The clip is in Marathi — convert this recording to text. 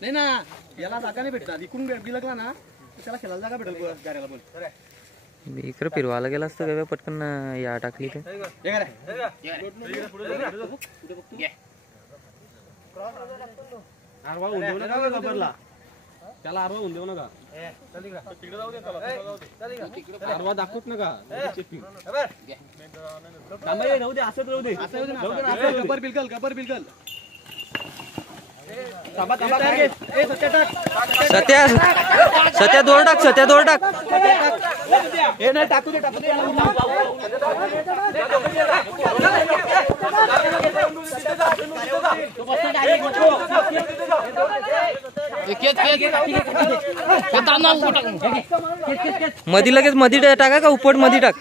नाही ना, याला जागा नाही भेटणार. इकडून बिलकला ना त्याला खेळायला जागा भेटेल गाड्याला. बोल इकडे फिरवायला गेला असतं का पटकन या टाकली ते. त्याला आरवा होऊन देऊ नका. आरवा दाखवत नका. राहू दे, असंच राहू दे. गब्बर बिलकल, गब्बर बिलकल. सत्या सत्या दोर टाक, सत्या दोर टाक. हे नाही टाकू दे, टाकू दे. मधी लगेच मधी टाका का उपट मधी टाक.